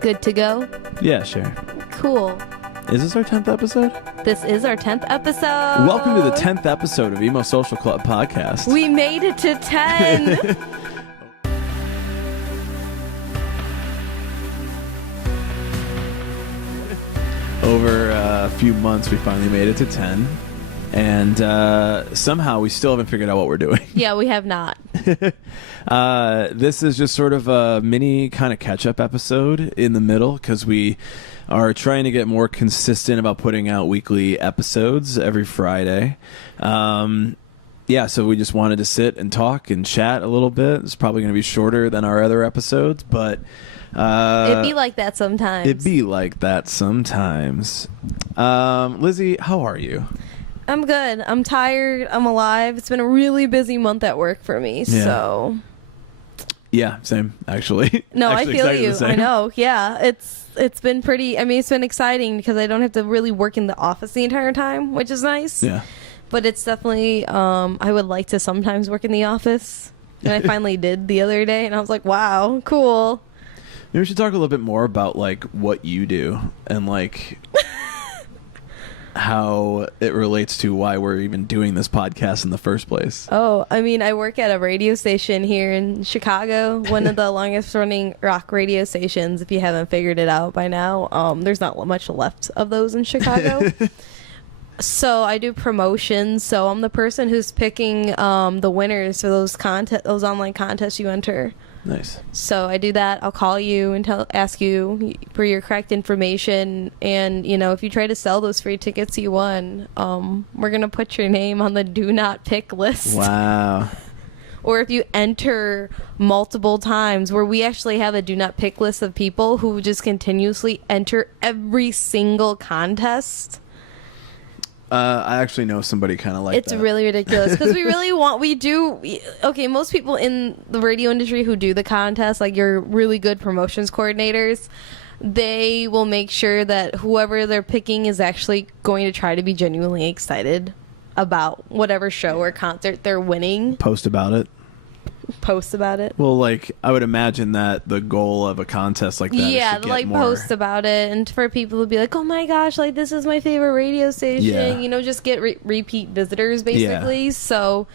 Good to go? Yeah, sure. Cool. Is this our 10th episode? This is our 10th episode. Welcome to the 10th episode of Emo Social Club Podcast. We made it to 10. Over a few months, we finally made it to 10. And somehow we still haven't figured out what we're doing. Yeah, we have not. This is just sort of a mini kind of catch-up episode in the middle because we are trying to get more consistent about putting out weekly episodes every Friday. Yeah, so we just wanted to sit and talk and chat a little bit. It's probably going to be shorter than our other episodes, but... it'd be like that sometimes. Lizzie, how are you? I'm good. I'm tired. I'm alive. It's been a really busy month at work for me, so... Yeah, same, actually. No, Actually, I feel you. I know. Yeah, it's been pretty... I mean, it's been exciting because I don't have to really work in the office the entire time, which is nice. Yeah. But it's definitely... I would like to sometimes work in the office. And I finally did the other day, and I was like, wow, cool. Maybe we should talk a little bit more about, like, what you do and, like... how it relates to why we're even doing this podcast in the first place. Oh, I mean, I work at a radio station here in Chicago, one of the longest running rock radio stations, if you haven't figured it out by now. There's not much left of those in Chicago. So I do promotions, so I'm the person who's picking the winners for those online contests you enter. Nice. So I do that. I'll call you and ask you for your correct information, and if you try to sell those free tickets you won, we're gonna put your name on the do not pick list. Wow. Or if you enter multiple times, where we actually have a do not pick list of people who just continuously enter every single contest. I actually know somebody kind of like it's that. It's really ridiculous because most people in the radio industry who do the contest, like your really good promotions coordinators, they will make sure that whoever they're picking is actually going to try to be genuinely excited about whatever show or concert they're winning. Post about it. Well, like, I would imagine that the goal of a contest like that is to get more... post about it, and for people to be like, oh my gosh, like, this is my favorite radio station. Yeah. Just get repeat visitors, basically. Yeah. So,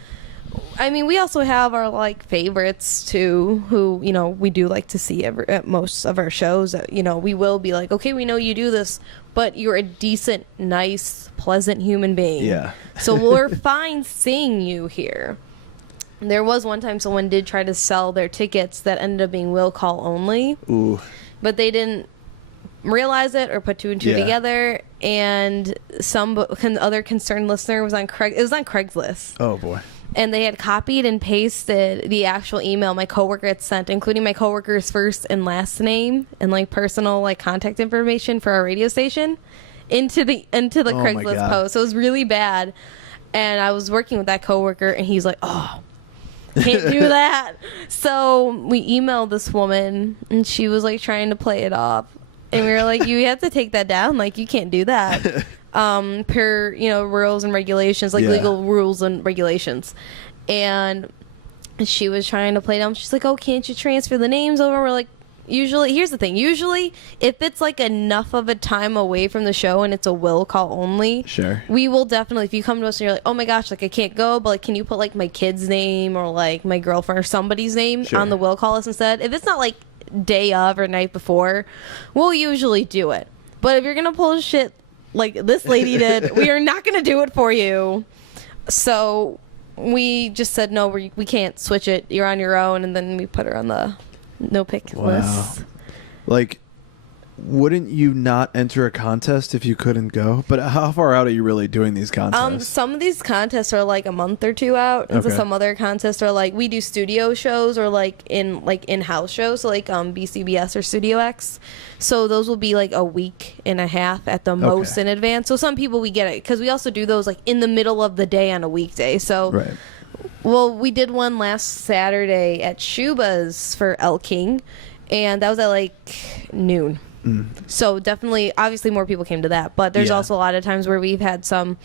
I mean, we also have our, like, favorites, too, who, we do like to see at most of our shows. We will be like, okay, we know you do this, but you're a decent, nice, pleasant human being. Yeah. So we're fine seeing you here. There was one time someone did try to sell their tickets that ended up being will call only. Ooh. But they didn't realize it or put two and two together. And some other concerned listener was on Craigslist. Oh, boy. And they had copied and pasted the actual email my coworker had sent, including my coworker's first and last name and, like, personal, like, contact information for our radio station into the Craigslist post. So it was really bad. And I was working with that coworker, and he's like, oh, can't do that. So we emailed this woman, and she was like trying to play it off, and we were like, you have to take that down, like, you can't do that per rules and regulations, like legal rules and regulations. And she was trying to play it down. She's like, oh, can't you transfer the names over? We're like, here's the thing, usually if it's like enough of a time away from the show and it's a will call only, sure, we will definitely, if you come to us and you're like, oh my gosh, like, I can't go, but, like, can you put, like, my kid's name or, like, my girlfriend or somebody's name on the will call list instead? If it's not, like, day of or night before, we'll usually do it. But if you're gonna pull shit like this lady did, we are not gonna do it for you. So we just said, no, we can't switch it, you're on your own. And then we put her on the no pick list. Like, wouldn't you not enter a contest if you couldn't go? But how far out are you really doing these contests? Some of these contests are like a month or two out, and so some other contests are like, we do studio shows or like in-house shows, so like BCBS or Studio X. So those will be like a week and a half at the most in advance. So some people we get it because we also do those like in the middle of the day on a weekday. So well, we did one last Saturday at Shuba's for El King, and that was at like noon. So definitely, obviously more people came to that, but there's also a lot of times where we've had some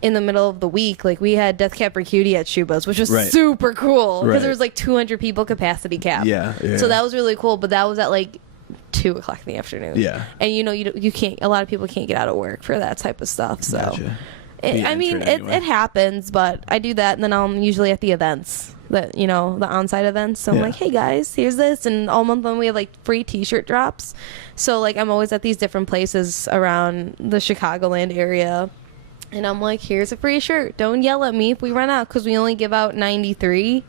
in the middle of the week. Like we had Death Cab for Cutie at Shuba's, which was super cool because there was like 200 people capacity cap. So that was really cool, but that was at like 2:00 in the afternoon. Yeah. And you can't. A lot of people can't get out of work for that type of stuff. So, Gotcha. it happens, but I do that, and then I'm usually at the events, the on-site events. So I'm like, hey guys, here's this, and all month long we have like free T-shirt drops. So like I'm always at these different places around the Chicagoland area, and I'm like, here's a free shirt. Don't yell at me if we run out, because we only give out 93.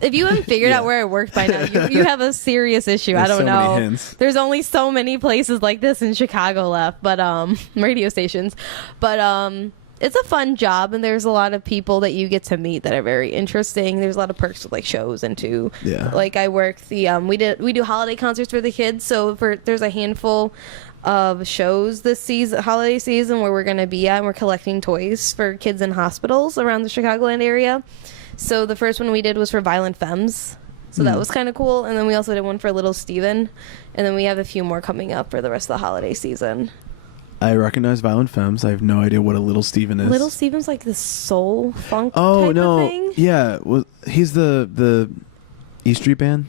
If you haven't figured out where I work by now, you have a serious issue. There's I don't so many know. hints. There's only so many places like this in Chicago left, but radio stations. But it's a fun job, and there's a lot of people that you get to meet that are very interesting. There's a lot of perks with like shows and too. Yeah. Like I work we do holiday concerts for the kids. So there's a handful of shows this holiday season where we're gonna be at, and we're collecting toys for kids in hospitals around the Chicagoland area. So the first one we did was for Violent Femmes. So that was kind of cool. And then we also did one for Little Steven. And then we have a few more coming up for the rest of the holiday season. I recognize Violent Femmes. I have no idea what a Little Steven is. Little Steven's like the soul funk type no. of thing. Yeah. Well, he's the E Street Band?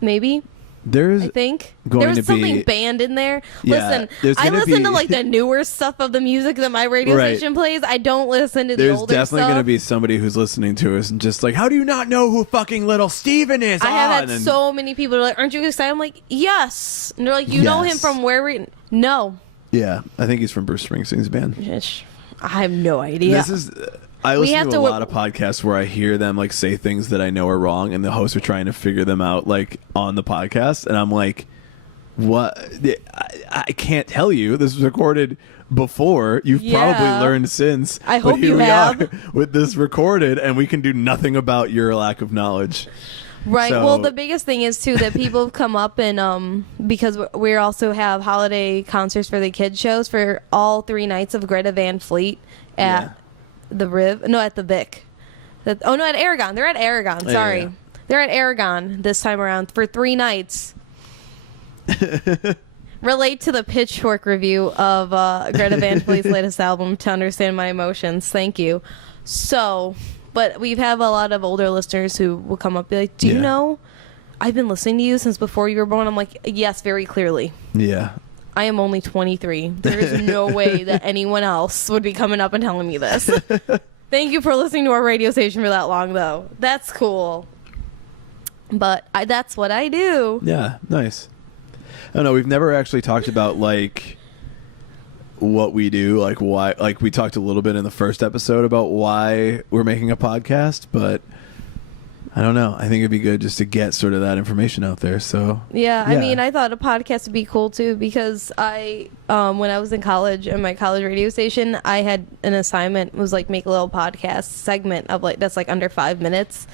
Maybe. There's I think going there was to something be, band in there. Yeah, Listen, I listen to like the newer stuff of the music that my radio station plays. I don't listen to the older stuff. There's definitely going to be somebody who's listening to us and just like, how do you not know who fucking Little Steven is? I have had so many people like, aren't you excited? I'm like, yes. And they're like, you know him from where? No. Yeah, I think he's from Bruce Springsteen's band. I have no idea. I listen to a lot of podcasts where I hear them like say things that I know are wrong, and the hosts are trying to figure them out like on the podcast, and I'm like, what? I can't tell you. This was recorded before. You've probably learned since. I hope but here you we have. are with this recorded, and we can do nothing about your lack of knowledge. Right. So, well, the biggest thing is too that people have come up and because we also have holiday concerts for the kids shows for all 3 nights of Greta Van Fleet at the Riv. No, at the Vic. At Aragon. They're at Aragon. Sorry. Yeah. They're at Aragon this time around for 3 nights. Relate to the Pitchfork review of Greta Van Fleet's latest album to understand my emotions. Thank you. So, but we have a lot of older listeners who will come up and be like, do you know I've been listening to you since before you were born? I'm like, yes, very clearly. Yeah. I am only 23. There is no way that anyone else would be coming up and telling me this. Thank you for listening to our radio station for that long, though. That's cool. But that's what I do. Yeah, nice. I don't know. We've never actually talked about like what we do, like why. Like we talked a little bit in the first episode about why we're making a podcast, but I don't know. I think it'd be good just to get sort of that information out there. So yeah. I mean, I thought a podcast would be cool too because I, when I was in college at my college radio station, I had an assignment was like make a little podcast segment of like that's like under 5 minutes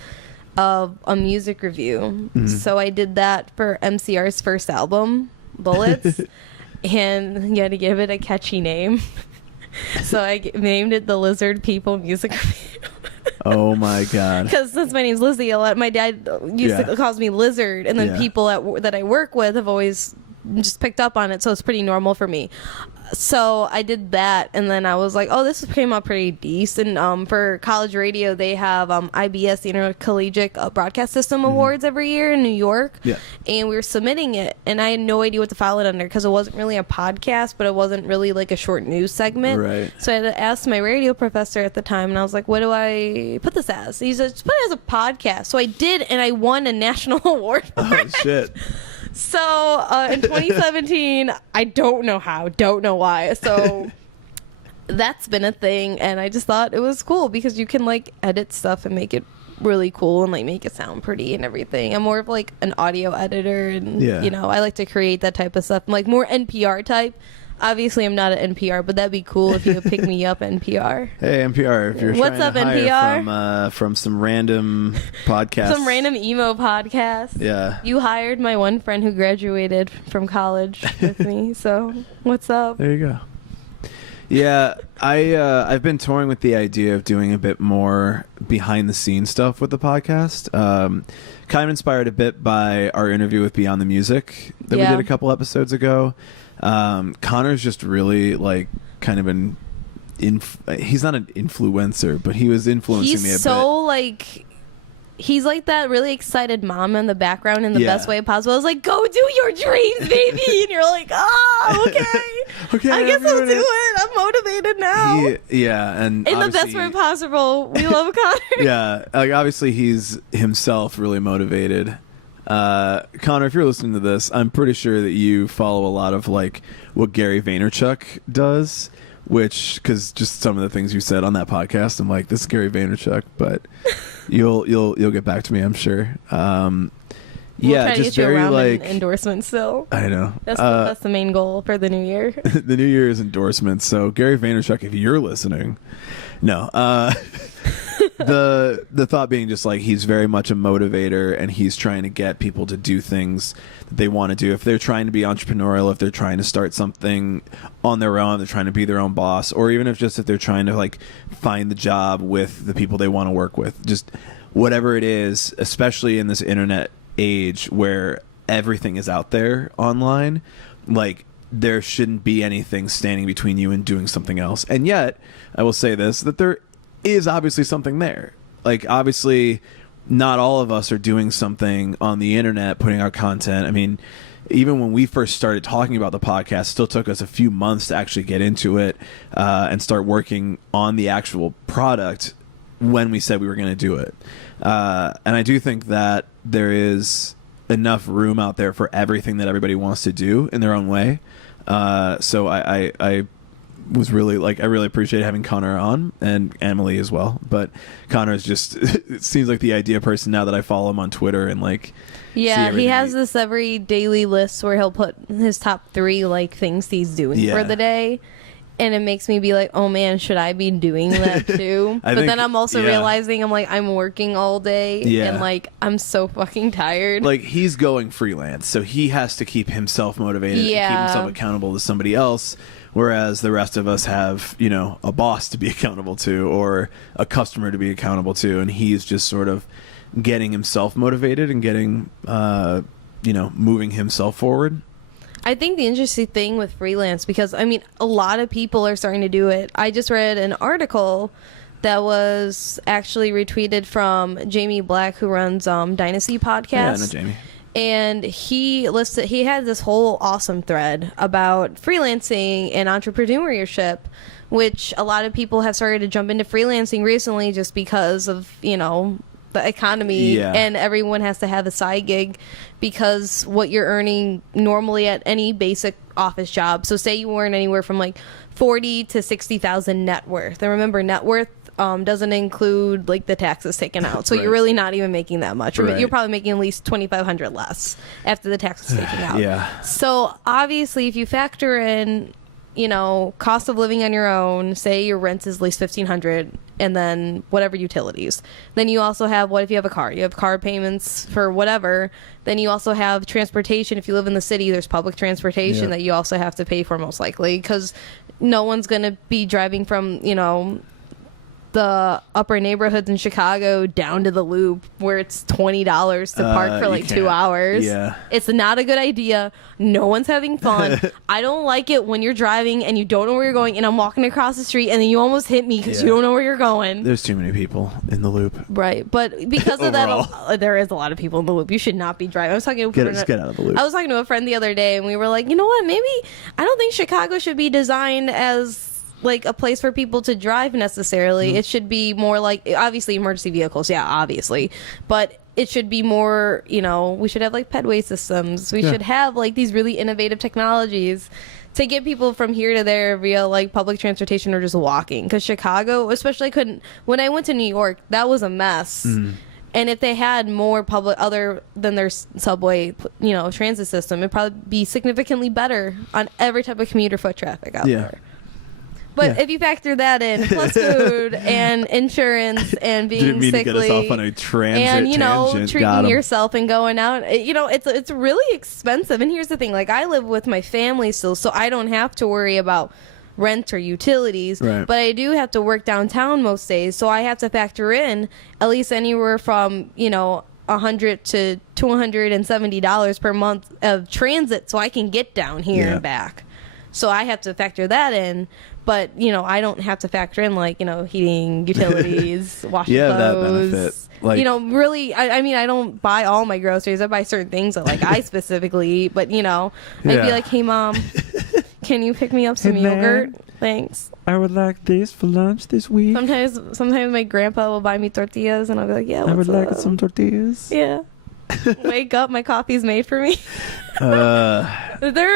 of a music review. So I did that for MCR's first album, Bullets, and you had to give it a catchy name. So I named it the Lizard People Music Review. Oh my god! Because since my name's Lizzie, my dad calls me Lizard, and then people that I work with have always just picked up on it, so it's pretty normal for me. So I did that, and then I was like, oh, this came out pretty decent. For college radio, they have IBS, the Intercollegiate Broadcast System Awards every year in New York. Yeah. And we were submitting it, and I had no idea what to file it under because it wasn't really a podcast, but it wasn't really like a short news segment. Right. So I had to ask my radio professor at the time, and I was like, what do I put this as? He said, just put it as a podcast. So I did, and I won a national award for it. Shit. So in 2017, I don't know how, don't know why. So that's been a thing, and I just thought it was cool because you can like edit stuff and make it really cool and like make it sound pretty and everything. I'm more of like an audio editor, and you know, I like to create that type of stuff. I'm like more NPR type. Obviously, I'm not an NPR, but that'd be cool if you would pick me up, NPR. Hey, NPR, if you're What's trying up, to NPR? hire from some random podcast. Some random emo podcast. Yeah. You hired my one friend who graduated from college with me, so what's up? There you go. Yeah, I've been toying with the idea of doing a bit more behind-the-scenes stuff with the podcast. Kind of inspired a bit by our interview with Beyond the Music that we did a couple episodes ago. Connor's just really like kind of he's not an influencer, but he was influencing me a bit. He's so like he's like that really excited mom in the background in the best way possible. I was like, go do your dreams, baby. And you're like, oh, okay. Okay, I guess I'll do it. I'm motivated now. Yeah, and in the best way possible. We love Connor. Yeah, like obviously he's himself really motivated. Connor, if you're listening to this, I'm pretty sure that you follow a lot of like what Gary Vaynerchuk does, which, because just some of the things you said on that podcast, I'm like, this is Gary Vaynerchuk, but you'll get back to me, I'm sure. We'll try to just get you very like endorsements still. I know that's the main goal for the new year. The new year is endorsements. So Gary Vaynerchuk, if you're listening, no. The thought being just like he's very much a motivator, and he's trying to get people to do things that they want to do. If they're trying to be entrepreneurial, if they're trying to start something on their own, they're trying to be their own boss, or even if they're trying to like find the job with the people they want to work with, just whatever it is, especially in this internet age where everything is out there online, like there shouldn't be anything standing between you and doing something else. And yet, I will say this, that there is obviously something there. Like, obviously, not all of us are doing something on the internet, putting out content. I mean, even when we first started talking about the podcast, it still took us a few months to actually get into it and start working on the actual product when we said we were going to do it. And I do think that there is enough room out there for everything that everybody wants to do in their own way. So I was really I really appreciate having Connor on, and Emily as well. But Connor is just it seems like the idea person now that I follow him on Twitter and like. Yeah, he has this every daily list where he'll put his top 3 like things he's doing for the day. And it makes me be like, oh man, should I be doing that too? But then I'm also realizing I'm working all day and like I'm so fucking tired. Like he's going freelance, so he has to keep himself motivated and keep himself accountable to somebody else. Whereas the rest of us have, a boss to be accountable to or a customer to be accountable to, and he's just sort of getting himself motivated and getting, moving himself forward. I think the interesting thing with freelance, because a lot of people are starting to do it. I just read an article that was actually retweeted from Jamie Black, who runs Dynasty podcast. Yeah, I know Jamie. And he had this whole awesome thread about freelancing and entrepreneurship, which a lot of people have started to jump into freelancing recently just because of, the economy, and everyone has to have a side gig because what you're earning normally at any basic office job. So say you earn anywhere from like 40 to 60,000 net worth. And remember, net worth doesn't include like the taxes taken out. So you're really not even making that much. Right. You're probably making at least $2,500 less after the taxes taken out. So obviously if you factor in, cost of living on your own, say your rent is at least $1,500 and then whatever utilities. Then you also have, what if you have a car? You have car payments for whatever. Then you also have transportation. If you live in the city, there's public transportation that you also have to pay for most likely, because no one's going to be driving from, the upper neighborhoods in Chicago down to the Loop where it's $20 to park for like 2 hours. Yeah. It's not a good idea. No one's having fun. I don't like it when you're driving and you don't know where you're going and I'm walking across the street and then you almost hit me because you don't know where you're going. There's too many people in the Loop. Right. But because of that, there is a lot of people in the Loop. You should not be driving. I was talking to get out of the Loop. I was talking to a friend the other day and we were like, you know what? Maybe I don't think Chicago should be designed as like a place for people to drive necessarily. It should be more like, obviously emergency vehicles, obviously, but it should be more, we should have like pedway systems. We should have like these really innovative technologies to get people from here to there via like public transportation or just walking, because Chicago especially when I went to New York, that was a mess. And if they had more public other than their subway transit system, it'd probably be significantly better on every type of commuter foot traffic out there. But if you factor that in, plus food and insurance and being Didn't mean sickly, to get us off on a transit and tangent. treating yourself and going out, it's really expensive. And here's the thing: like I live with my family still, so I don't have to worry about rent or utilities. Right. But I do have to work downtown most days, so I have to factor in at least anywhere from $100 to $270 per month of transit, so I can get down here and back. So I have to factor that in. But, I don't have to factor in, like, heating, utilities, washing clothes. That benefit. Like, really, I mean, I don't buy all my groceries. I buy certain things that, like, I specifically eat. But, I'd be like, hey, Mom, can you pick me up some yogurt? Thanks. I would like this for lunch this week. Sometimes my grandpa will buy me tortillas, and I'll be like, yeah, I would like some tortillas. Yeah. Wake up, my coffee's made for me. There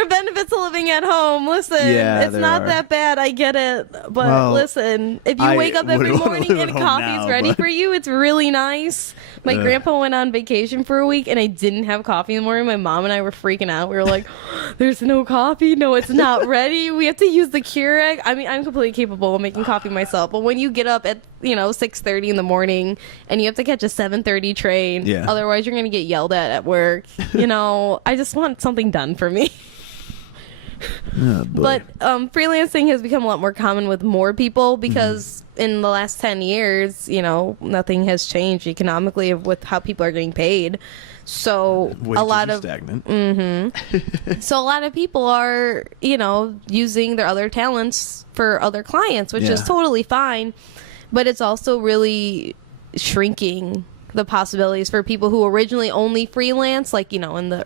are benefits to living at home. Listen, it's not that bad. I get it. But listen, if you wake up every morning and coffee's ready for you, it's really nice. My grandpa went on vacation for a week and I didn't have coffee in the morning. My mom and I were freaking out. We were like, there's no coffee. No, it's not ready. We have to use the Keurig. I mean, I'm completely capable of making coffee myself. But when you get up at 6:30 in the morning and you have to catch a 7:30 train, otherwise you're going to get yelled at work. I just want something done for me. But freelancing has become a lot more common with more people because in the last 10 years, nothing has changed economically with how people are getting paid. So wages a lot of stagnant. So a lot of people are, using their other talents for other clients, which is totally fine. But it's also really shrinking the possibilities for people who originally only freelance, like, in the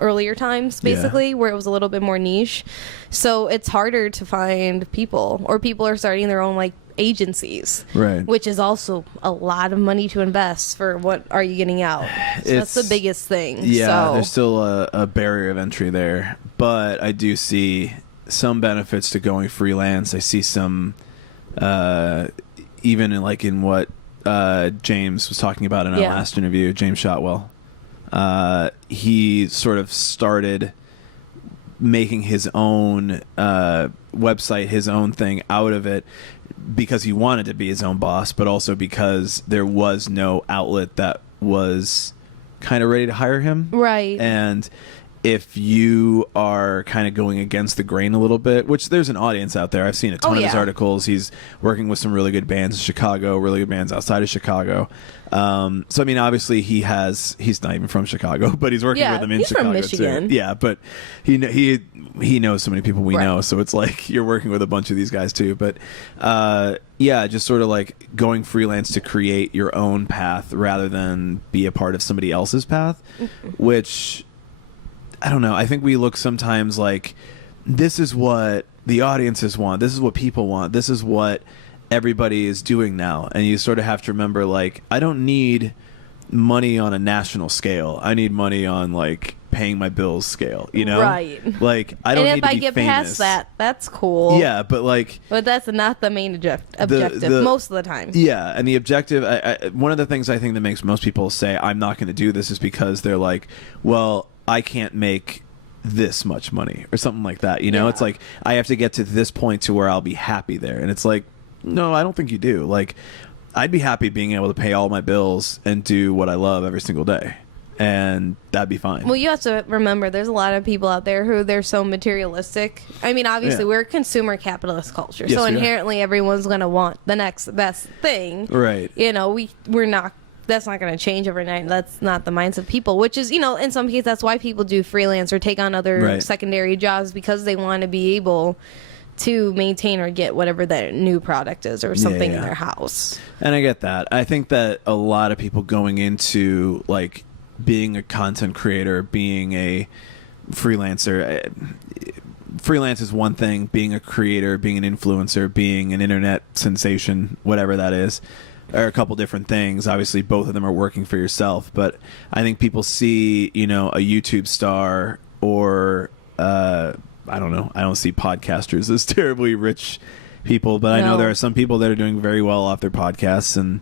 earlier times, basically, where it was a little bit more niche. So it's harder to find people, or people are starting their own, like, agencies, right? Which is also a lot of money to invest for what are you getting out. So that's the biggest thing. Yeah, so there's still a barrier of entry there. But I do see some benefits to going freelance. I see some... even in what James was talking about in our last interview, James Shotwell, he sort of started making his own website, his own thing out of it because he wanted to be his own boss, but also because there was no outlet that was kind of ready to hire him. Right. And if you are kind of going against the grain a little bit, which there's an audience out there. I've seen a ton of his articles. He's working with some really good bands in Chicago, really good bands outside of Chicago. So, I mean, obviously he's not even from Chicago, but he's working with them in Chicago. He's from Michigan. Too. Yeah, but he knows so many people we know. So it's like you're working with a bunch of these guys too. But just sort of like going freelance to create your own path rather than be a part of somebody else's path, which... I don't know. I think we look sometimes like this is what the audiences want. This is what people want. This is what everybody is doing now. And you sort of have to remember, like, I don't need money on a national scale. I need money on, like, paying my bills scale, Right. Like, I don't need to be famous. And if I get past that, that's cool. Yeah, but, like... But that's not the main objective most of the time. Yeah, and the objective... one of the things I think that makes most people say, I'm not going to do this, is because they're like, well... I can't make this much money or something like that. It's like I have to get to this point to where I'll be happy there. And it's like, no, I don't think you do. Like, I'd be happy being able to pay all my bills and do what I love every single day. And that'd be fine. Well, you have to remember there's a lot of people out there who they're so materialistic. I mean, obviously, we're a consumer capitalist culture. Yes, so inherently, everyone's going to want the next best thing. Right. We're not. That's not going to change overnight. That's not the minds of people, which is, in some cases, that's why people do freelance or take on other secondary jobs, because they want to be able to maintain or get whatever that new product is or something in their house. And I get that. I think that a lot of people going into, like, being a content creator, being a freelancer, freelance is one thing. Being a creator, being an influencer, being an internet sensation, whatever that is, are a couple different things. Obviously, both of them are working for yourself. But I think people see, a YouTube star or, I don't know. I don't see podcasters as terribly rich people, but I know there are some people that are doing very well off their podcasts. And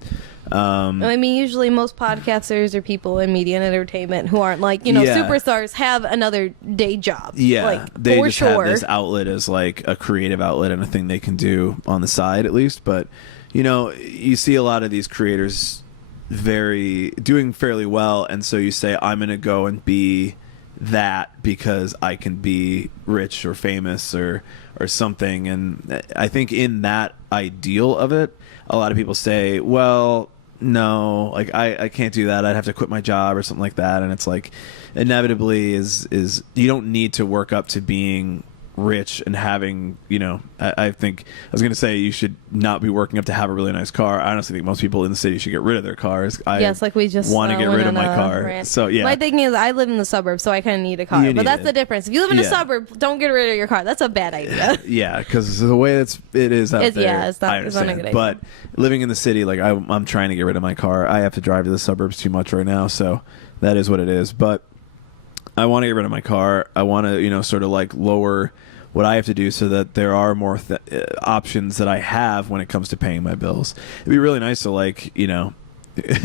I mean, usually most podcasters are people in media and entertainment who aren't like, superstars have another day job. Yeah, like, they just have this outlet as like a creative outlet and a thing they can do on the side at least. But you see a lot of these creators doing fairly well, and so you say, I'm going to go and be that because I can be rich or famous or something. And I think in that ideal of it, a lot of people say, well, no, like I can't do that. I'd have to quit my job or something like that. And it's like, inevitably is you don't need to work up to being rich and having, I think I was going to say you should not be working up to have a really nice car. I honestly think most people in the city should get rid of their cars. Yes, like we just want to get rid of my car. Rant. So yeah, my thing is I live in the suburbs, so I kind of need a car. But that's the difference. If you live in a suburb, don't get rid of your car. That's a bad idea. Yeah, because the way it is out there, yeah, it's not, I understand. It's not a good idea. But living in the city, like I'm trying to get rid of my car. I have to drive to the suburbs too much right now, so that is what it is. But I want to get rid of my car. I want to, sort of like lower what I have to do so that there are more options that I have when it comes to paying my bills. It'd be really nice to like,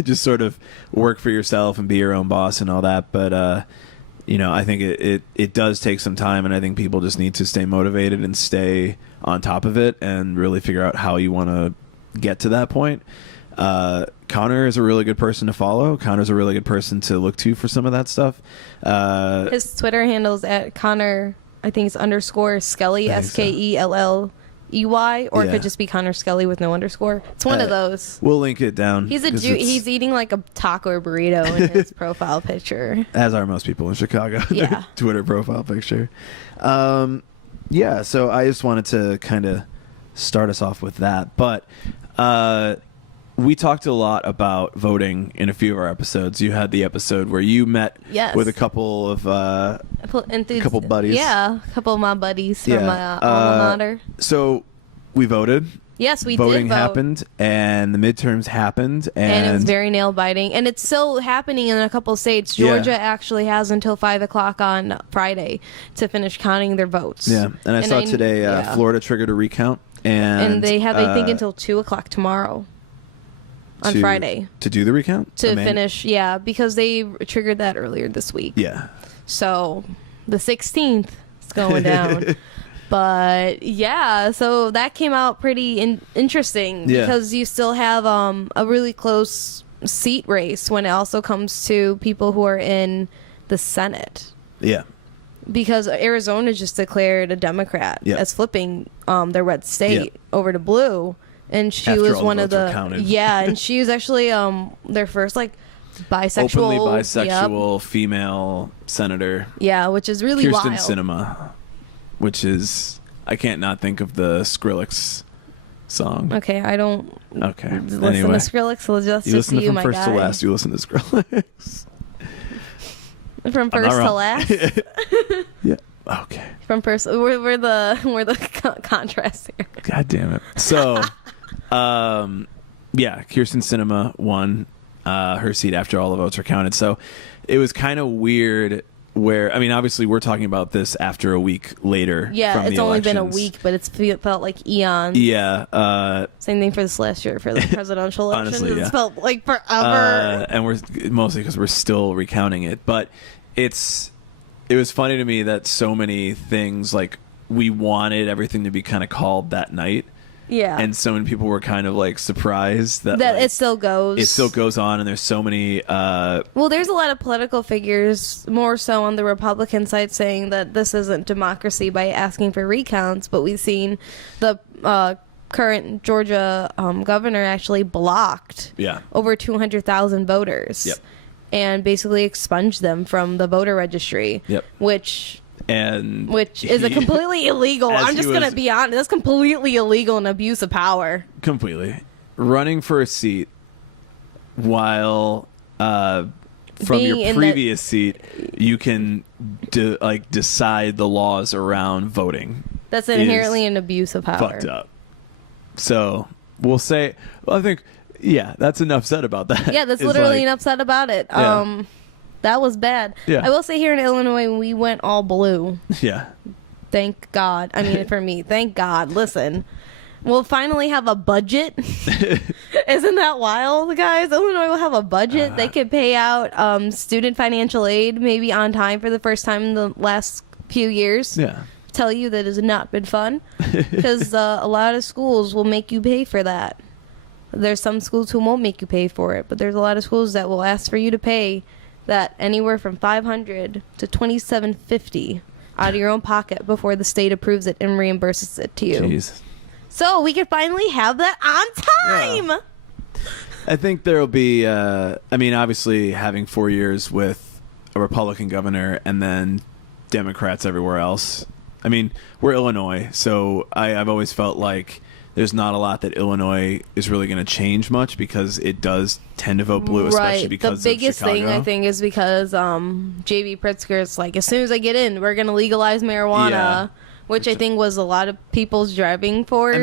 just sort of work for yourself and be your own boss and all that. But, I think it does take some time, and I think people just need to stay motivated and stay on top of it and really figure out how you want to get to that point. Connor is a really good person to follow. Connor's a really good person to look to for some of that stuff. His Twitter handle's at Connor, I think it's _ Skelly, Skelley, or it could just be Connor Skelly with no underscore. It's one of those. We'll link it down. He's eating like a taco or burrito in his profile picture. As are most people in Chicago. Yeah. Their Twitter profile picture. Yeah, so I just wanted to kind of start us off with that. But we talked a lot about voting in a few of our episodes. You had the episode where you met with a couple of couple buddies. Yeah, a couple of my buddies from my alma mater. So we voted. Yes, we Voting did vote. happened, and the midterms happened, and it was very nail biting, and it's still happening in a couple of states. Georgia actually has until 5 o'clock on Friday to finish counting their votes. Yeah, and I saw today Florida triggered a recount, and they have I think until 2 o'clock tomorrow. On Friday. To do the recount? To finish, because they triggered that earlier this week. Yeah. So, the 16th is going down. But, so that came out pretty interesting because you still have a really close seat race when it also comes to people who are in the Senate. Yeah. Because Arizona just declared a Democrat as flipping their red state over to blue. And she was one of the and she was actually their first bisexual, openly bisexual female senator. Yeah, which is really Kirsten wild. Sinema, which is I can't not think of the Skrillex song. Okay, I don't. Okay, listen anyway. to Skrillex. So just you listen to my from first guy. to last. You listen to Skrillex. From first to last. Yeah. Okay. From first, we're the contrast here. God damn it. So. Kirsten Sinema won her seat after all the votes were counted. So it was kind of weird where, I mean, obviously we're talking about this after a week later. Yeah, from it's the only been a elections. week, but it felt like eons. Yeah. Same thing for this last year for the presidential election. Honestly, It's felt like forever. And we're mostly because we're still recounting it. But it was funny to me that so many things, we wanted everything to be kind of called that night. Yeah. And so many people were kind of surprised that it still goes. It still goes on, and there's so many. Well, there's a lot of political figures, more so on the Republican side, saying that this isn't democracy by asking for recounts. But we've seen the current Georgia governor actually blocked over 200,000 voters. Yep. And basically expunged them from the voter registry. Yep. Which is a completely illegal. I'm just gonna be honest. That's completely illegal and abuse of power. Completely running for a seat while from Being your previous seat, you can decide the laws around voting. That's inherently an abuse of power. Fucked up. So we'll say. Well, I think that's enough said about that. Yeah, that's literally enough said about it. Yeah. That was bad. Yeah. I will say here in Illinois, we went all blue. Yeah. Thank God. I mean, for me, thank God. Listen, we'll finally have a budget. Isn't that wild, guys? Illinois will have a budget. They could pay out student financial aid maybe on time for the first time in the last few years. Yeah. Tell you that has not been fun because a lot of schools will make you pay for that. There's some schools who won't make you pay for it, but there's a lot of schools that will ask for you to pay that anywhere from $500 to $2,750 out of your own pocket before the state approves it and reimburses it to you. Jeez. So we can finally have that on time. Yeah. I think there'll be, obviously having 4 years with a Republican governor and then Democrats everywhere else, I mean, we're Illinois, so I've always felt like there's not a lot that Illinois is really going to change much because it does tend to vote blue, especially because the biggest of Chicago. thing I think is because J.B. Pritzker's like, as soon as I get in, we're going to legalize marijuana, which I think was a lot of people's driving force.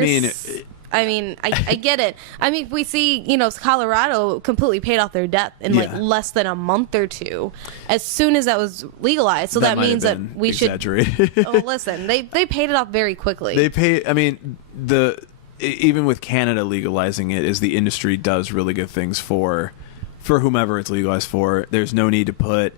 I mean, I get it. I mean, we see, Colorado completely paid off their debt in like less than a month or two as soon as that was legalized. So that means that we should. Oh, listen, they paid it off very quickly. Even with Canada legalizing it, is the industry does really good things for whomever it's legalized for. There's no need to put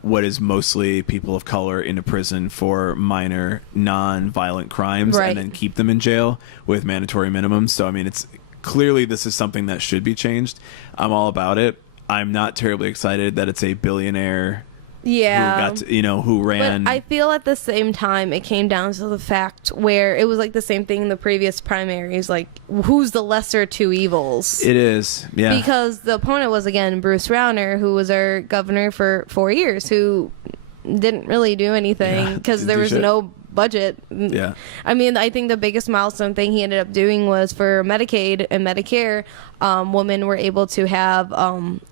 what is mostly people of color into prison for minor non-violent crimes and then keep them in jail with mandatory minimums. So I mean, it's clearly this is something that should be changed. I'm all about it. I'm not terribly excited that it's a billionaire who ran. But I feel at the same time it came down to the fact where it was like the same thing in the previous primaries, like who's the lesser two evils. It is, yeah. Because the opponent was, again, Bruce Rauner, who was our governor for 4 years, who didn't really do anything because there was no budget. Yeah. I mean, I think the biggest milestone thing he ended up doing was for Medicaid and Medicare, women were able to have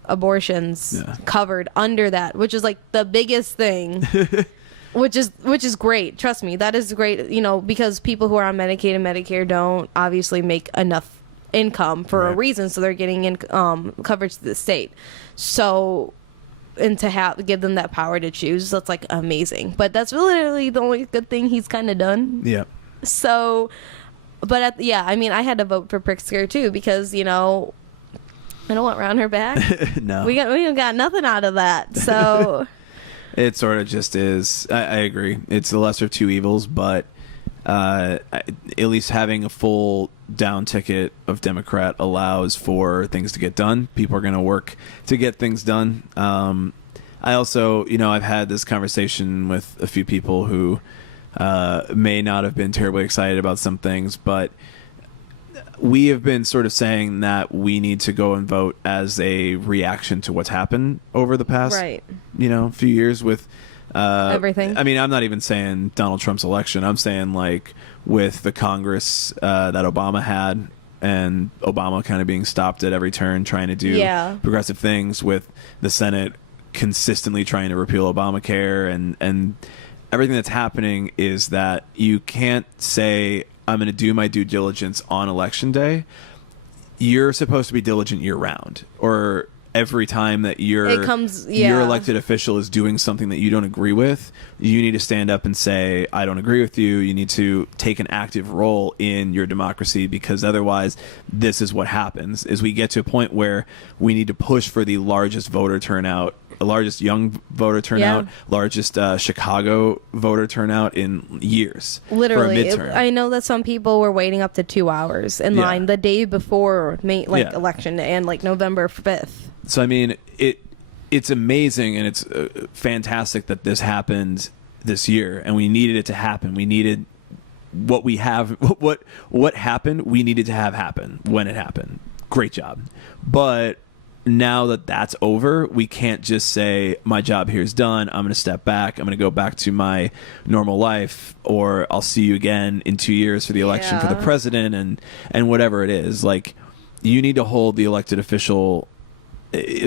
abortions covered under that, which is like the biggest thing. which is great. Trust me, that is great, because people who are on Medicaid and Medicare don't obviously make enough income for a reason, so they're getting in coverage to the state. So, and to give them that power to choose, that's like amazing. But that's literally the only good thing he's kind of done. Yeah. So, but I mean, I had to vote for Pritzker too because I don't want Rauner back. No, we got nothing out of that. So it sort of just is. I agree. It's the lesser of two evils, but at least having a full down ticket of Democrat allows for things to get done. People are going to work to get things done. I also, I've had this conversation with a few people who may not have been terribly excited about some things, but we have been sort of saying that we need to go and vote as a reaction to what's happened over the past, few years with everything. I mean, I'm not even saying Donald Trump's election. I'm saying like with the Congress that Obama had, and Obama kind of being stopped at every turn trying to do progressive things, with the Senate consistently trying to repeal Obamacare, and everything that's happening is that you can't say, I'm going to do my due diligence on election day. You're supposed to be diligent year round, or every time that your elected official is doing something that you don't agree with, you need to stand up and say, I don't agree with you. You need to take an active role in your democracy, because otherwise this is what happens, is we get to a point where we need to push for the largest voter turnout, the largest young voter turnout, largest Chicago voter turnout in years. Literally. For a midterm. I know that some people were waiting up to 2 hours in line the day before election day, and like November 5th. So I mean, it's amazing, and it's fantastic that this happened this year, and we needed it to happen. We needed what we have, what happened. We needed to have happen when it happened. Great job, but now that that's over, we can't just say my job here is done. I'm going to step back. I'm going to go back to my normal life, or I'll see you again in 2 years for the election for the president and whatever it is. Like, you need to hold the elected official,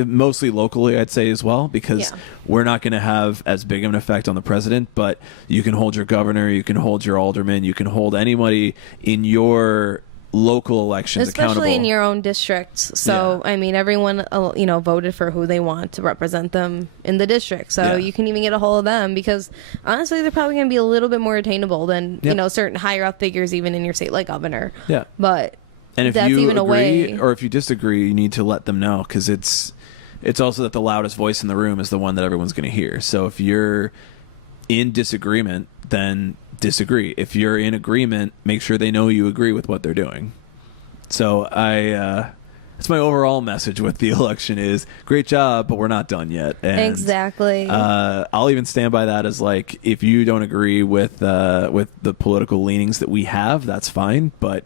mostly locally, I'd say, as well, because we're not going to have as big of an effect on the president, but you can hold your governor, you can hold your alderman, you can hold anybody in your local elections especially accountable. In your own districts. So I mean, everyone voted for who they want to represent them in the district, so you can even get a hold of them, because honestly they're probably going to be a little bit more attainable than certain higher up figures even in your state, like governor. But and if that's you even agree, or if you disagree, you need to let them know, because it's also that the loudest voice in the room is the one that everyone's going to hear. So if you're in disagreement, then disagree. If you're in agreement, make sure they know you agree with what they're doing. So that's my overall message with the election is, great job, but we're not done yet. And, exactly. I'll even stand by that as, like, if you don't agree with the political leanings that we have, that's fine. But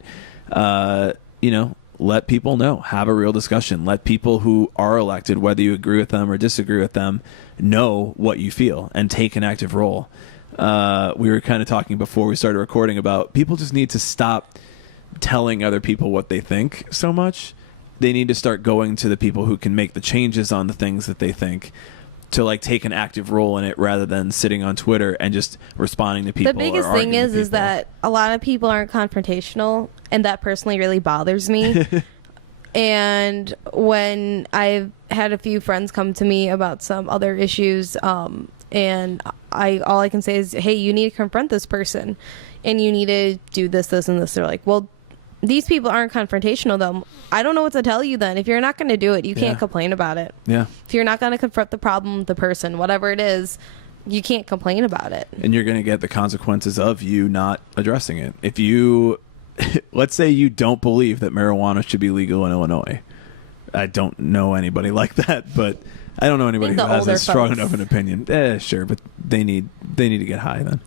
let people know. Have a real discussion. Let people who are elected, whether you agree with them or disagree with them, know what you feel and take an active role. we were kind of talking before we started recording about people just need to stop telling other people what they think so much. They need to start going to the people who can make the changes on the things that they think, to like take an active role in it rather than sitting on Twitter and just responding to people. The biggest thing is that a lot of people aren't confrontational, and that personally really bothers me. And when I've had a few friends come to me about some other issues, and all I can say is, hey, you need to confront this person and you need to do this, this, and this. They're like, well, these people aren't confrontational, though. I don't know what to tell you then. If you're not going to do it, you can't complain about it. Yeah. If you're not going to confront the problem, the person, whatever it is, you can't complain about it. And you're going to get the consequences of you not addressing it. If you, let's say you don't believe that marijuana should be legal in Illinois. I don't know anybody like that, but I don't know anybody who has a strong enough an opinion. Sure, but they need to get high then.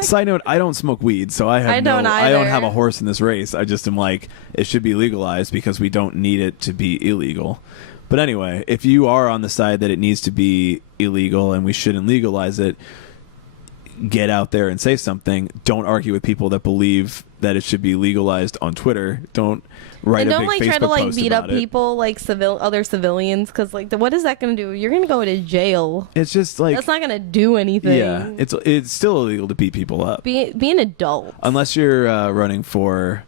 Side note, I don't smoke weed, so I don't have a horse in this race. I just am like, it should be legalized because we don't need it to be illegal. But anyway, if you are on the side that it needs to be illegal and we shouldn't legalize it, get out there and say something. Don't argue with people that believe that it should be legalized on Twitter. Don't write a big Facebook post about it. And don't try to like beat up people like other civilians, because like what is that going to do? You're going to go to jail. It's just like that's not going to do anything. Yeah, it's still illegal to beat people up. Be an adult. Unless you're running for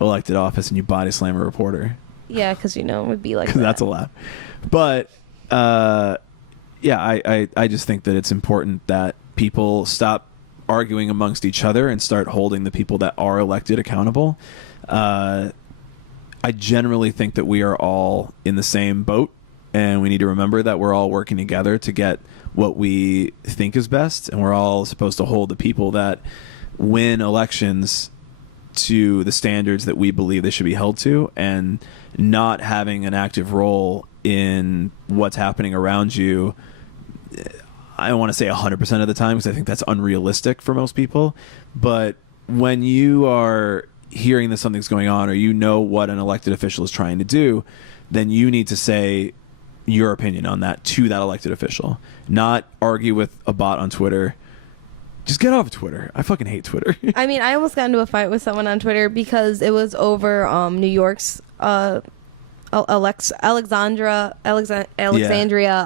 elected office and you body slam a reporter. Yeah, because it would be like that. That's allowed. But yeah, I just think that it's important that people stop arguing amongst each other and start holding the people that are elected accountable. I generally think that we are all in the same boat, and we need to remember that we're all working together to get what we think is best, and we're all supposed to hold the people that win elections to the standards that we believe they should be held to, and not having an active role in what's happening around you. I don't want to say 100% of the time, because I think that's unrealistic for most people. But when you are hearing that something's going on, or you know what an elected official is trying to do, then you need to say your opinion on that to that elected official. Not argue with a bot on Twitter. Just get off of Twitter. I fucking hate Twitter. I mean, I almost got into a fight with someone on Twitter because it was over New York's Alexandria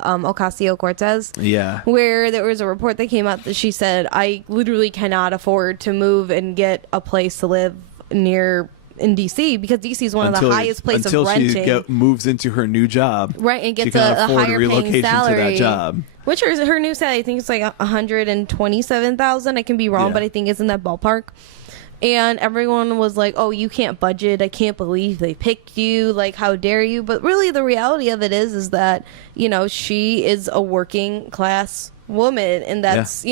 Ocasio-Cortez. Yeah. Where there was a report that came out that she said, I literally cannot afford to move and get a place to live near in DC, because DC is one of the highest places of renting. Until she moves into her new job. Right, and gets a higher paying salary. To that job. Which is her new salary. I think it's like $127,000. I can be wrong, but I think it's in that ballpark. And everyone was like, oh, you can't budget. I can't believe they picked you. Like, how dare you? But really, the reality of it is that, she is a working class woman. And that's,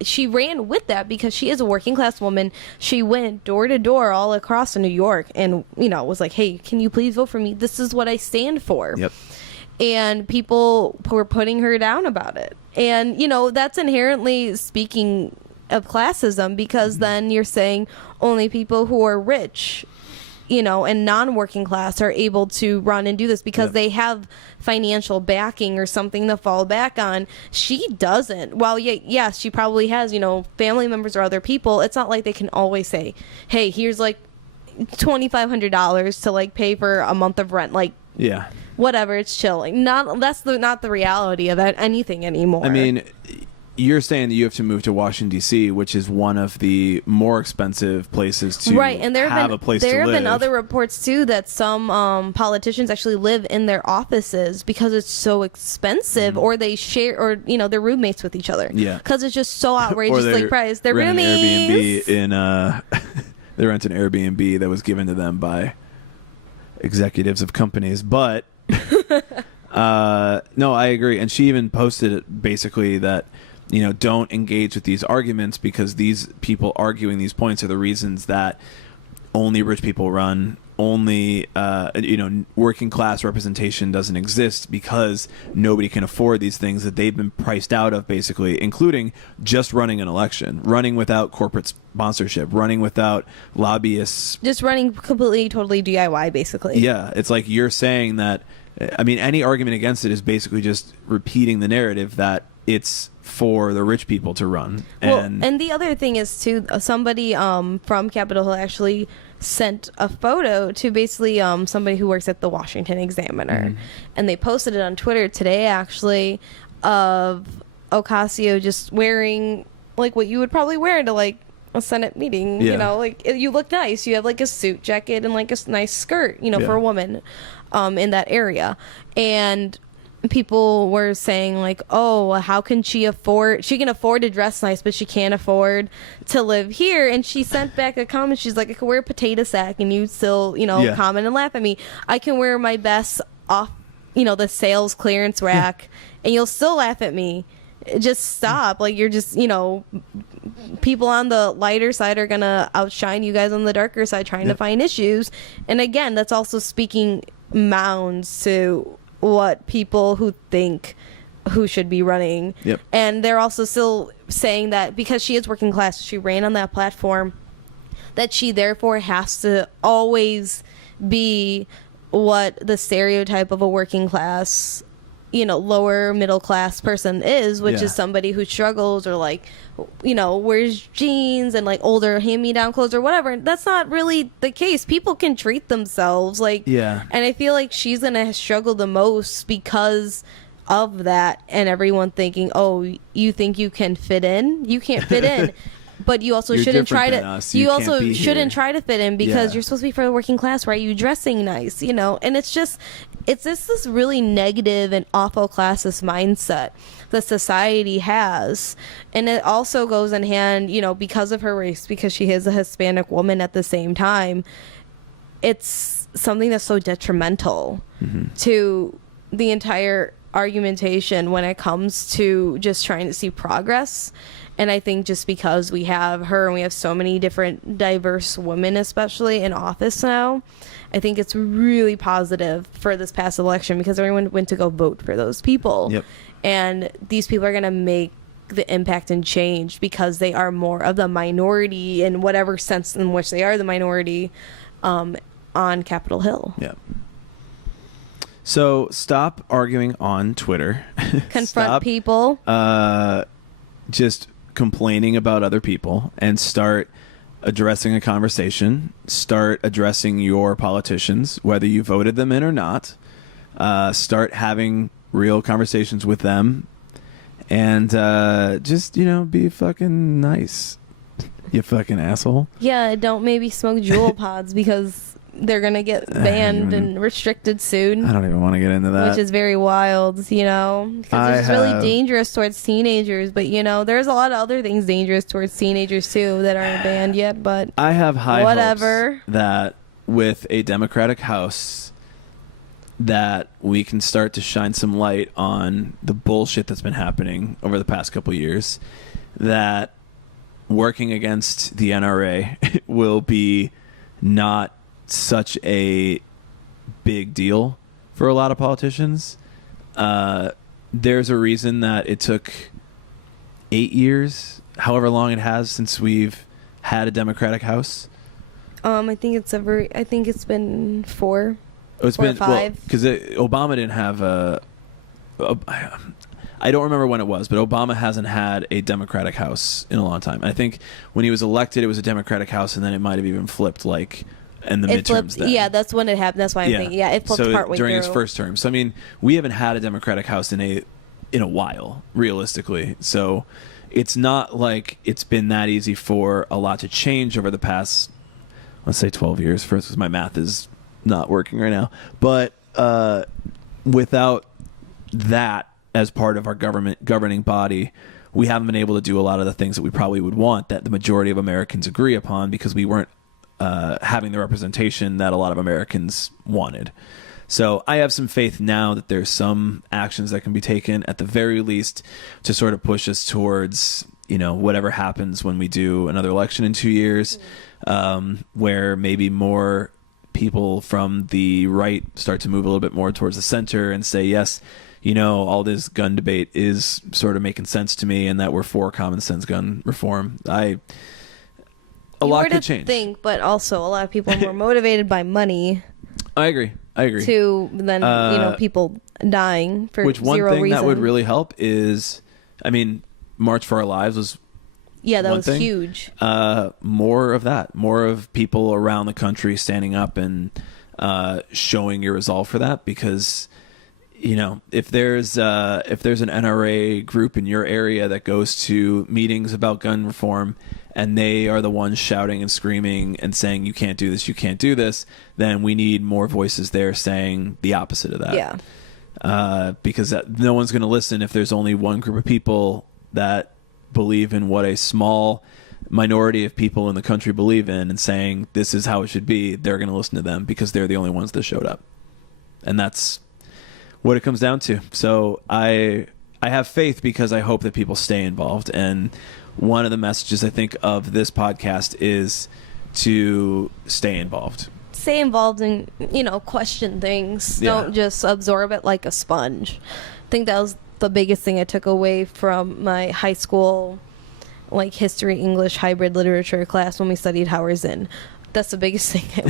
she ran with that because she is a working class woman. She went door to door all across New York and, was like, hey, can you please vote for me? This is what I stand for. Yep. And people were putting her down about it. And, that's inherently speaking of classism, because then you're saying only people who are rich, and non-working class are able to run and do this because they have financial backing or something to fall back on. She doesn't. Well, yes, she probably has, family members or other people. It's not like they can always say, hey, here's like $2,500 to like pay for a month of rent. Like, whatever, it's chill. Like, that's not the reality of anything anymore. I mean, you're saying that you have to move to Washington, D.C., which is one of the more expensive places to and there have been other reports, too, that some politicians actually live in their offices because it's so expensive, or they share, or, they're roommates with each other. Yeah. Because it's just so outrageously priced. They're roommates. They rent an Airbnb that was given to them by executives of companies. But, no, I agree. And she even posted it basically that, don't engage with these arguments, because these people arguing these points are the reasons that only rich people run, only working class representation doesn't exist, because nobody can afford these things that they've been priced out of, basically, including just running an election, running without corporate sponsorship, running without lobbyists, just running completely, totally DIY, basically. Yeah, it's like you're saying that. I mean, any argument against it is basically just repeating the narrative that it's for the rich people to run. And the other thing is too, somebody from Capitol Hill actually sent a photo to basically somebody who works at the Washington Examiner, and they posted it on Twitter today actually, of Ocasio just wearing like what you would probably wear to like a Senate meeting. You know, like you look nice, you have like a suit jacket and like a nice skirt, you know, for a woman in that area. And people were saying like, oh, how can she can afford to dress nice, but she can't afford to live here. And she sent back a comment. She's like, I can wear a potato sack and you still, you know, comment and laugh at me. I can wear my best off, you know, the sales clearance rack and you'll still laugh at me. Just stop. Like, you're just, you know, people on the lighter side are gonna outshine you guys on the darker side trying to find issues. And again, that's also speaking mounds to what people who think who should be running. And they're also still saying that because she is working class, she ran on that platform, that she therefore has to always be what the stereotype of a working class, you know, lower middle class person is, which is somebody who struggles or like, you know, wears jeans and like older hand-me-down clothes or whatever. That's not really the case. People can treat themselves like, and I feel like she's gonna struggle the most because of that, and everyone thinking, oh, you think you can fit in? You can't fit in. But you also shouldn't try to. You also shouldn't try to fit in because you're supposed to be for the working class. Why are you dressing nice? You know, and it's just this really negative and awful classist mindset that society has, and it also goes in hand. You know, because of her race, because she is a Hispanic woman. At the same time, it's something that's so detrimental to the entire argumentation when it comes to just trying to see progress. And I think just because we have her and we have so many different diverse women, especially in office now, I think it's really positive for this past election because everyone went to go vote for those people. And these people are going to make the impact and change because they are more of the minority in whatever sense in which they are the minority on Capitol Hill. So stop arguing on Twitter. Confront people. Just complaining about other people and start addressing a conversation. Start addressing your politicians, whether you voted them in or not. Start having real conversations with them, and just, you know, be fucking nice. You fucking asshole. Yeah, don't maybe smoke Juul pods because they're gonna get banned and restricted soon. I don't even want to get into that, which is very wild, you know, because it's really dangerous towards teenagers. But you know, there's a lot of other things dangerous towards teenagers too that aren't banned yet. But I have high hopes that with a Democratic House, that we can start to shine some light on the bullshit that's been happening over the past couple of years. That working against the NRA will be not such a big deal for a lot of politicians. There's a reason that it took 8 years, however long it has since we've had a Democratic House. I think it's been 4. It's been been 5 because Obama didn't have I don't remember when it was, but Obama hasn't had a Democratic House in a long time. I think when he was elected, it was a Democratic House, and then it might have even flipped like in the midterms. Yeah, that's when it happened. That's why I'm thinking. Yeah, it flipped partway during through. his first term. So I mean, we haven't had a Democratic House in a while, realistically. So it's not like it's been that easy for a lot to change over the past, let's say, 12 years. First, because my math is not working right now, but without that as part of our governing body, we haven't been able to do a lot of the things that we probably would want that the majority of Americans agree upon because we weren't having the representation that a lot of Americans wanted. So I have some faith now that there's some actions that can be taken at the very least to sort of push us towards, you know, whatever happens when we do another election in 2 years, where maybe more people from the right start to move a little bit more towards the center and say, yes, you know, all this gun debate is sort of making sense to me, and that we're for common sense gun reform. A lot could change. But also a lot of people are more motivated by money. I agree. To then you know, people dying for which one zero thing reason. that would really help is I mean, March for Our Lives was Yeah, that one was thing. huge. More of that. More of people around the country standing up and showing your resolve for that, because if there's an NRA group in your area that goes to meetings about gun reform and they are the ones shouting and screaming and saying you can't do this, then we need more voices there saying the opposite of that. Yeah. Because no one's going to listen if there's only one group of people that believe in what a small minority of people in the country believe in and saying this is how it should be. They're going to listen to them because they're the only ones that showed up. And that's what it comes down to. So I have faith because I hope that people stay involved. And one of the messages I think of this podcast is to stay involved. Stay involved and, question things. Yeah. Don't just absorb it like a sponge. I think that was the biggest thing I took away from my high school, history, English, hybrid literature class when we studied Howard Zinn. That's the biggest thing I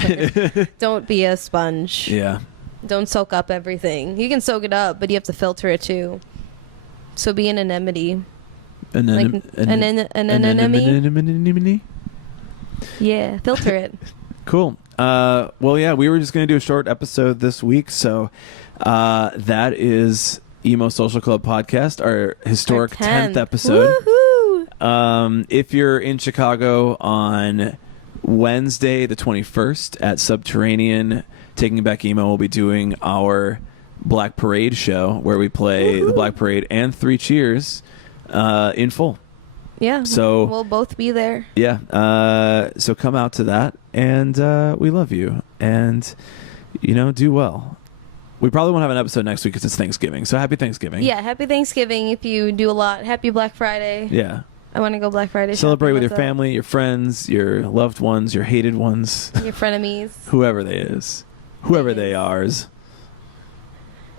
learned. Don't be a sponge. Yeah. Don't soak up everything. You can soak it up, but you have to filter it too. So be an anemone. An anemone? Yeah, filter it. Cool. Well, yeah, we were just going to do a short episode this week. So that is Emo Social Club Podcast, our historic 10th episode. Woohoo! If you're in Chicago on Wednesday, the 21st at Subterranean, Taking Back Emo will be doing our Black Parade show where we play the Black Parade and Three Cheers in full. Yeah, so we'll both be there. Yeah, so come out to that, and we love you, and do well. We probably won't have an episode next week because it's Thanksgiving, so happy Thanksgiving. Yeah, happy Thanksgiving if you do a lot. Happy Black Friday. Yeah. I want to go Black Friday Celebrate with your What's up? family, your friends, your loved ones, your hated ones. Your frenemies. Whoever they are.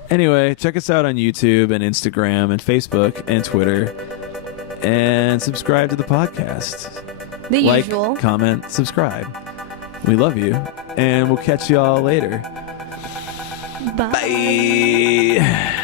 Anyway, check us out on YouTube and Instagram and Facebook and Twitter. And subscribe to the podcast. The usual. Comment, subscribe. We love you. And we'll catch you all later. Bye. Bye.